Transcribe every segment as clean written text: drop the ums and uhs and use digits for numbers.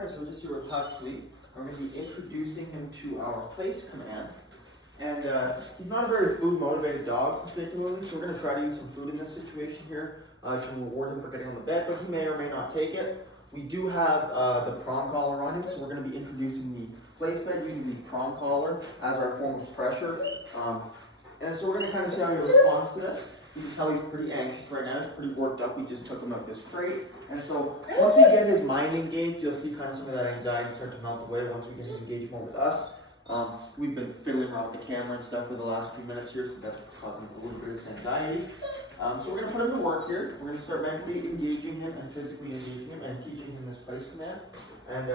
Alright, so we're just here with Huxley. We're going to be introducing him to our place command. And he's not a very food motivated dog particularly, so we're going to try to use some food in this situation here to reward him for getting on the bed, but he may or may not take it. We do have the prong collar on him, so we're going to be introducing the place bed using the prong collar as our form of pressure. And so we're going to kind of see how he responds to this. You can tell he's pretty anxious right now, he's pretty worked up. We just took him out this crate. And so once we get his mind engaged, you'll see kind of some of that anxiety start to melt away once we get him engaged more with us. We've been fiddling around with the camera and stuff for the last few minutes here, so that's what's causing a little bit of this anxiety. So we're going to put him to work here. We're going to start mentally engaging him and physically engaging him and teaching him this place command. And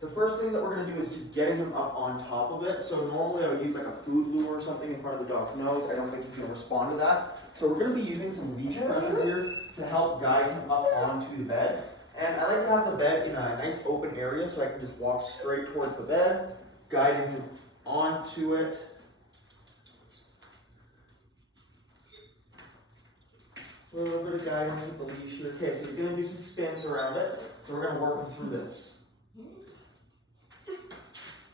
the first thing that we're going to do is just getting him up on top of it. So normally I would use like a food lure or something in front of the dog's nose. I don't think he's going to respond to that. So we're going to be using some leash pressure here to help guide him up onto the bed. And I like to have the bed in a nice open area so I can just walk straight towards the bed, guiding him onto it. A little bit of guidance with the leash here. Okay, so he's going to do some spins around it. So we're going to work him through this.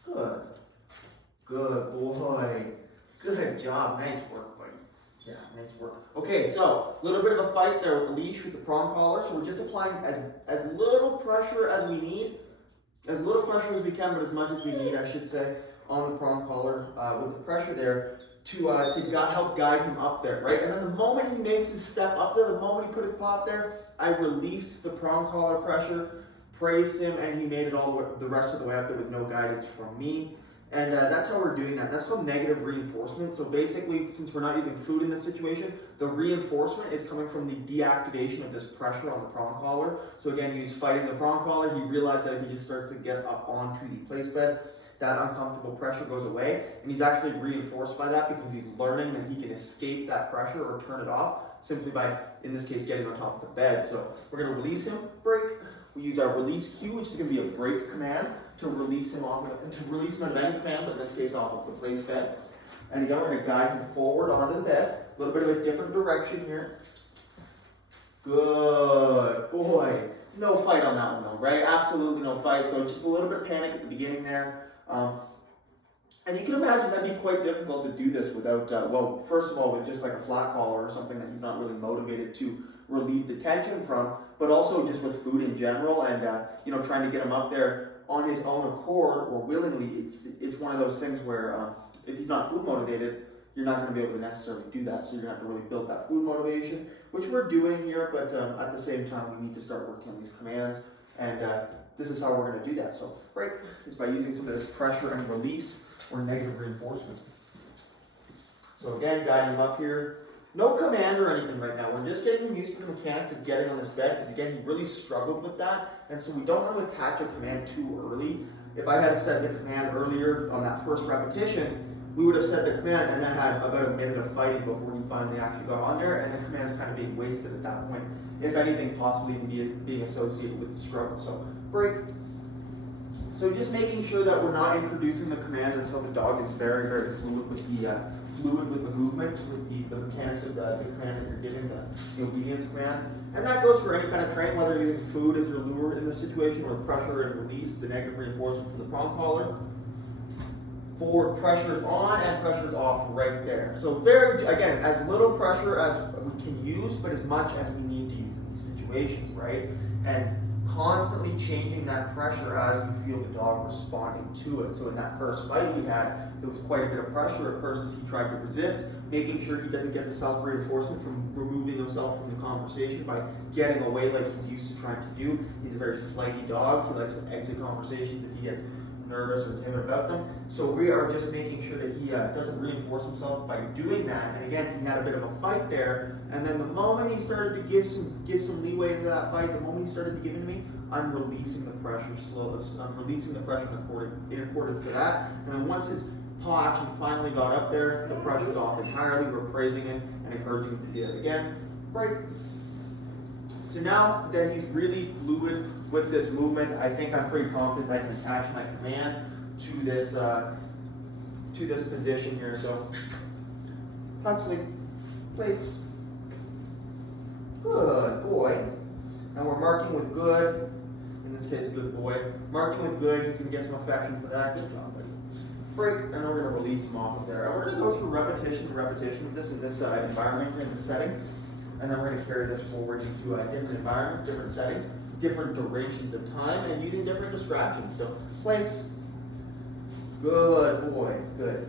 Good. Good boy. Good job. Nice work, buddy. Yeah, nice work. Okay, so a little bit of a fight there with the leash with the prong collar. So we're just applying as little pressure as we need. As little pressure as we can, but as much as we need, I should say, on the prong collar with the pressure there to help guide him up there, right? And then the moment he makes his step up there, the moment he put his paw up there, I released the prong collar pressure, praised him, and he made it all the rest of the way up there with no guidance from me. And that's how we're doing that. That's called negative reinforcement. So basically, since we're not using food in this situation, the reinforcement is coming from the deactivation of this pressure on the prong collar. So again, he's fighting the prong collar. He realized that if he just starts to get up onto the place bed, that uncomfortable pressure goes away. And he's actually reinforced by that because he's learning that he can escape that pressure or turn it off simply by, in this case, getting on top of the bed. So we're going to release him, break. We use our release cue, which is going to be a break command to release him off of any command, but in this case off of the place bed. And again, we're going to guide him forward onto the bed. A little bit of a different direction here. Good boy. No fight on that one though, right? Absolutely no fight. So just a little bit of panic at the beginning there. And you can imagine that'd be quite difficult to do this without, well, first of all, with just like a flat collar or something that he's not really motivated to relieve the tension from, but also just with food in general and, trying to get him up there on his own accord or willingly. It's one of those things where if he's not food motivated, you're not going to be able to necessarily do that. So you're going to have to really build that food motivation, which we're doing here, but at the same time, we need to start working on these commands. And this is how we're going to do that. So break is by using some of this pressure and release or negative reinforcement. So again, guiding him up here. No command or anything right now. We're just getting him used to the mechanics of getting on this bed because again, he really struggled with that. And so we don't want to attach a command too early. If I had said the command earlier on that first repetition, we would have said the command and then had about a minute of fighting before he finally actually got on there, and the command's kind of being wasted at that point. If anything, possibly being associated with the struggle. So break. So just making sure that we're not introducing the command until the dog is very, very fluid with the movement, with the mechanics of the command that you're giving, the obedience command. And that goes for any kind of training, whether you're using food as your lure in this situation or pressure and release, the negative reinforcement for the prong collar. Forward pressure is on and pressure is off right there. So again, as little pressure as we can use, but as much as we need to use in these situations, right? And constantly changing that pressure as you feel the dog responding to it. So in that first fight we had, there was quite a bit of pressure at first as he tried to resist, making sure he doesn't get the self-reinforcement from removing himself from the conversation by getting away like he's used to trying to do. He's a very flighty dog. He likes to exit conversations if he gets nervous or timid about them. So we are just making sure that he doesn't reinforce himself by doing that. And again, he had a bit of a fight there. And then the moment he started to give some leeway into that fight, the moment he started to give in to me, I'm releasing the pressure slowly. I'm releasing the pressure in accordance to that. And then once his paw actually finally got up there, the pressure's off entirely. We're praising him and encouraging him to do it again. Break. So now that he's really fluid with this movement, I think I'm pretty confident I can attach my command to this position here. So, Huxley, place. Good boy. And we're marking with good in in this case, good boy. Marking with good, he's going to get some affection for that. Good job, buddy. Break, and we're going to release him off of there. And we're going to go through repetition to repetition of this in this environment, in this setting. And then we're going to carry this forward into different environments, different settings, different durations of time, and using different distractions. So, place. Good boy, good.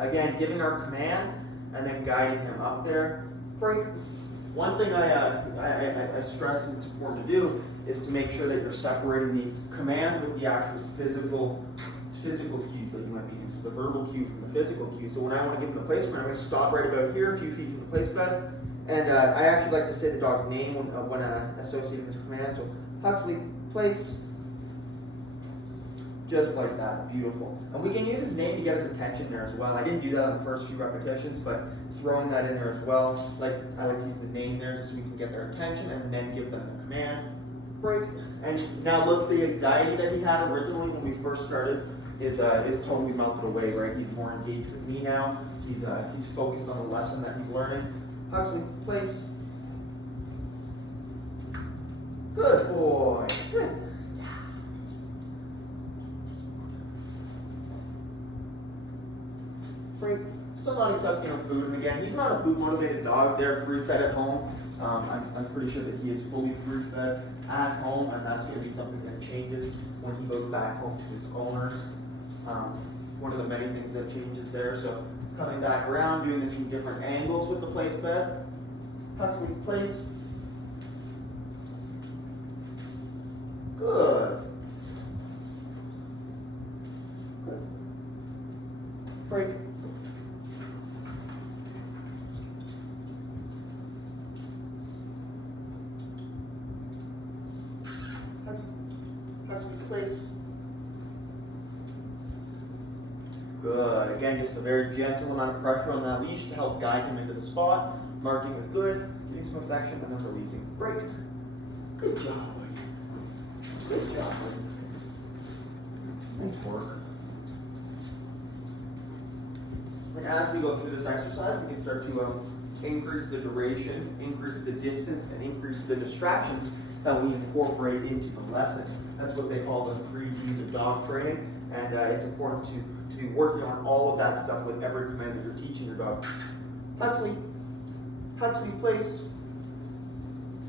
Again, giving our command, and then guiding him up there. Break. One thing I stress and it's important to do is to make sure that you're separating the command with the actual physical cues that you might be using. So the verbal cue from the physical cue. So when I want to give him the place command, I'm going to stop right about here, a few feet from the place bed. And I actually like to say the dog's name when associating this command. So Huxley, place. Just like that, beautiful. And we can use his name to get his attention there as well. I didn't do that on the first few repetitions, but throwing that in there as well. I like to use the name there just so we can get their attention and then give them the command. Break. And now look, the anxiety that he had originally when we first started is totally melted away, right? He's more engaged with me now. He's focused on the lesson that he's learning. Huxley, place. Good boy. Good. Break. Still not accepting of food, and again, he's not a food-motivated dog. They're fruit-fed at home. I'm pretty sure that he is fully fruit-fed at home, and that's going to be something that changes when he goes back home to his owners. One of the many things that changes there. So coming back around, doing this from different angles with the place bed. Huxley, place. Good. Good. Break. Huxley, place. Good. Again, just a very gentle amount of pressure on that leash to help guide him into the spot. Marking with good, getting some affection, and then releasing. Break. Good job, buddy. Good job, buddy. Nice work. And as we go through this exercise, we can start to increase the duration, increase the distance, and increase the distractions that we incorporate into the lesson. That's what they call the 3 Ds of dog training, and it's important to be working on all of that stuff with every command that you're teaching your dog. Huxley, place.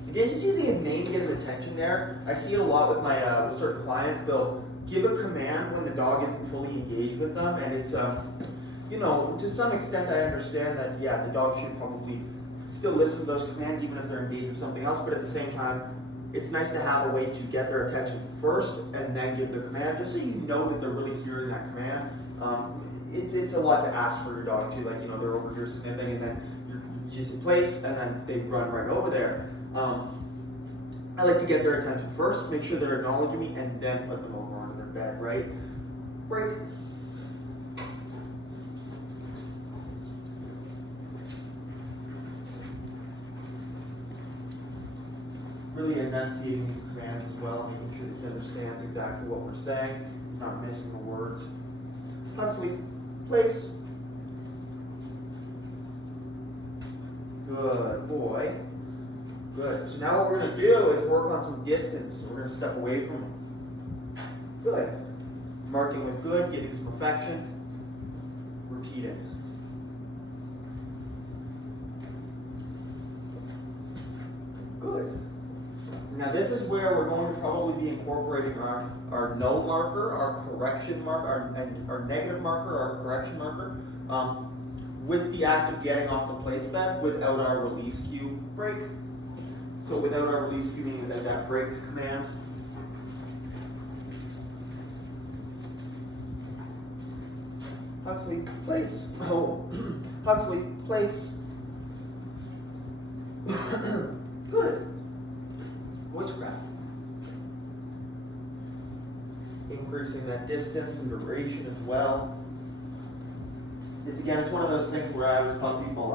Again, just using his name to get his attention there. I see it a lot with my with certain clients. They'll give a command when the dog isn't fully engaged with them, and it's to some extent I understand that the dog should probably still listen to those commands even if they're engaged with something else, but at the same time, it's nice to have a way to get their attention first and then give the command, just so you know that they're really hearing that command. It's a lot to ask for your dog too, like they're over here sniffing and then you're just in place and then they run right over there. I like to get their attention first, make sure they're acknowledging me, and then put them over onto their bed, right? Break. Really enunciating these commands as well, making sure that he understands exactly what we're saying. He's not missing the words. Huxley, place. Good boy. Good. So now what we're going to do is work on some distance. So we're going to step away from him. Good. Marking with good, giving some affection. Repeat it. Good. Now this is where we're going to probably be incorporating our no marker, our correction marker, our negative marker, our correction marker, with the act of getting off the place bed without our release cue break. So without our release cue, meaning without that break command. Huxley, place. Oh, Huxley, place. Good. Voice crack. Increasing that distance and duration as well. It's one of those things where I always tell people,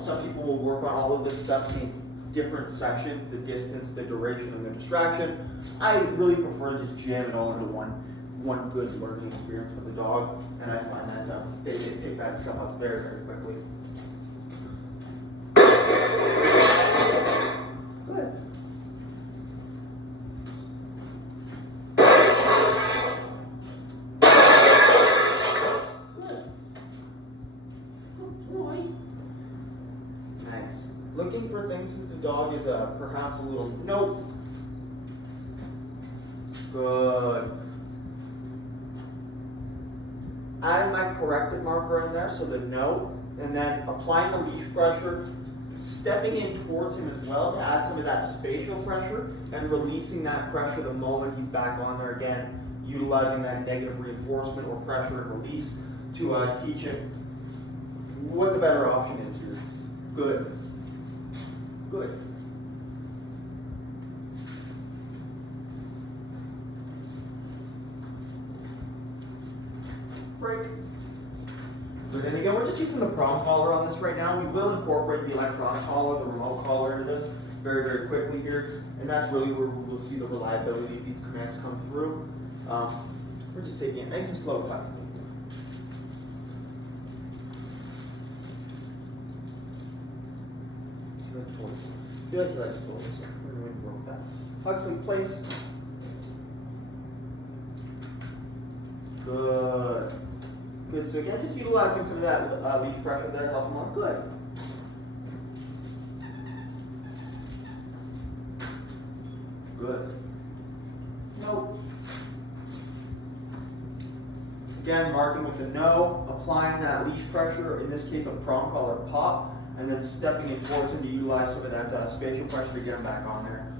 some people will work on all of this stuff in different sections, the distance, the duration, and the distraction. I really prefer to just jam it all into one good learning experience for the dog, and I find that they pick that stuff up very, very quickly. Good. dog is perhaps a little, nope. Good. Adding my corrected marker in there, so the no, and then applying the leash pressure, stepping in towards him as well to add some of that spatial pressure, and releasing that pressure the moment he's back on there again, utilizing that negative reinforcement or pressure and release to teach him what the better option is here. Good. Good. Break. Good. And again, we're just using the prong collar on this right now. We will incorporate the electronic collar, the remote collar into this very, very quickly here. And that's really where we'll see the reliability of these commands come through. We're just taking it nice and slow, Huxley. I feel like you like slow, so we're going to work with that. Huxley place. Good. Good. So again, just utilizing some of that leash pressure there to help him on. Good. Good. Nope. Again, marking with the no, applying that leash pressure, in this case a prong collar pop, and then stepping in towards him to utilize some of that spatial pressure to get him back on there.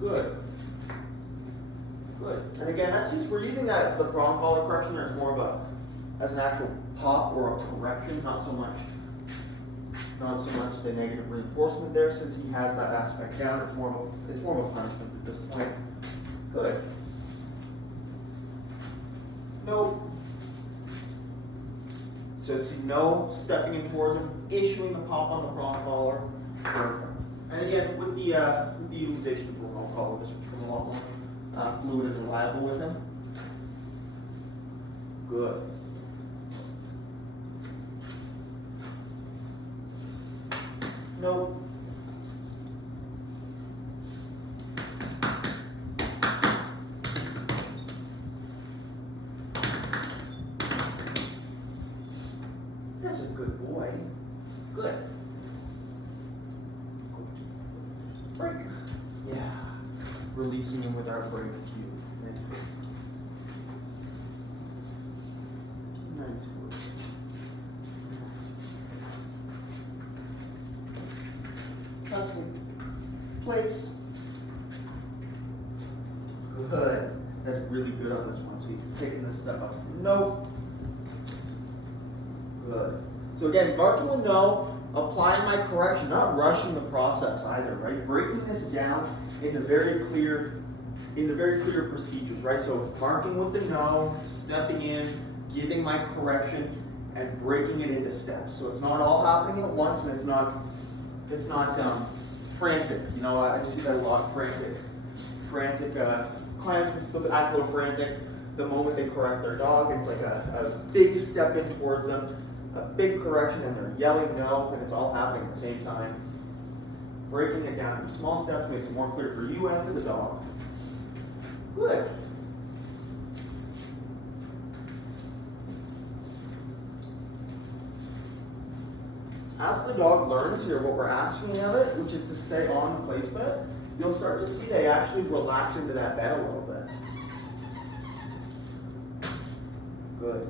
Good. Good. And again, that's just, we're using the prong collar correction there as more of as an actual pop or a correction, not so much the negative reinforcement there, since he has that aspect down. It's more of a punishment at this point. Good. Nope. So see, no, stepping in towards him, issuing the pop on the prong collar. Perfect. And again, with the utilization of the remote collar, this will become a lot more fluid and reliable with him. Good. Nope. That's a good boy. Good. Break. Yeah. Releasing him with our break cue. Nice. Nice work. Huxley place. Good. That's really good on this one. So he's taking this step up. Nope. Good. So again, marking with no, applying my correction, not rushing the process either, right? Breaking this down into very clear procedures, right? So marking with the no, stepping in, giving my correction, and breaking it into steps. So it's not all happening at once, and it's not frantic. You know, I see that a lot. Frantic clients act a little frantic the moment they correct their dog. It's like a big step in towards them, a big correction, and they're yelling no, and it's all happening at the same time. Breaking it down into small steps makes it more clear for you and for the dog. Good. As the dog learns here what we're asking of it, which is to stay on the place bed, you'll start to see they actually relax into that bed a little bit. Good.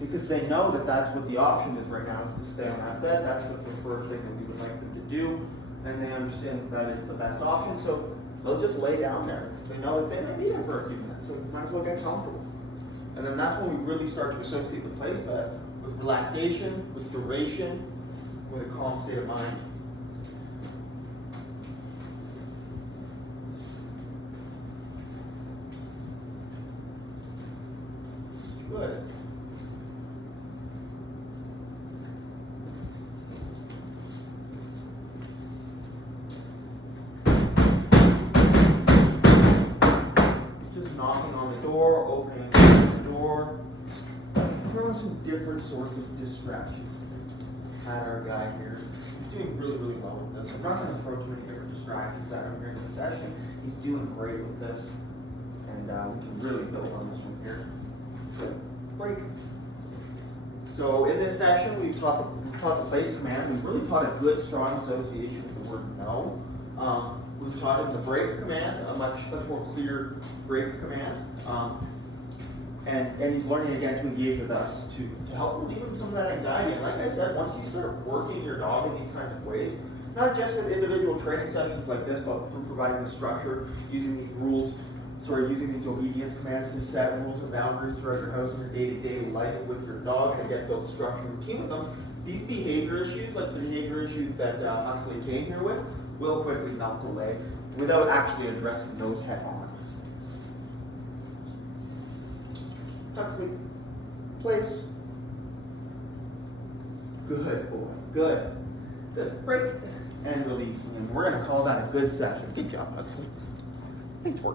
Because they know that that's what the option is right now, is to stay on that bed. That's the preferred thing that we would like them to do. And they understand that is the best option, so they'll just lay down there because they know that they might be there for a few minutes, so you might as well get comfortable. And then that's when we really start to associate the place bed with relaxation, with duration, with a calm state of mind. Good. Just knocking on the door, opening the door, throwing some different sorts of distractions at our guy here. He's doing really, really well with this. I'm not going to throw too many different distractions at him during the session. He's doing great with this, and we can really build on this one here. Good. Break. So in this session, we've taught the place command. We've really taught a good, strong association with the word no. We've taught him the break command, a much more clear break command. And he's learning again to engage with us to help relieve him some of that anxiety. And like I said, once you start working your dog in these kinds of ways, not just with individual training sessions like this, but through providing the structure, using these using these obedience commands to set rules and boundaries throughout your house in your day-to-day life with your dog, and again build structure and routine with them, these behavior issues, like the behavior issues that Huxley came here with, will quickly melt away without actually addressing those head on. Huxley Place. Good boy. Good. Good. Break and release. And then we're going to call that a good session. Good job, Huxley. Thanks for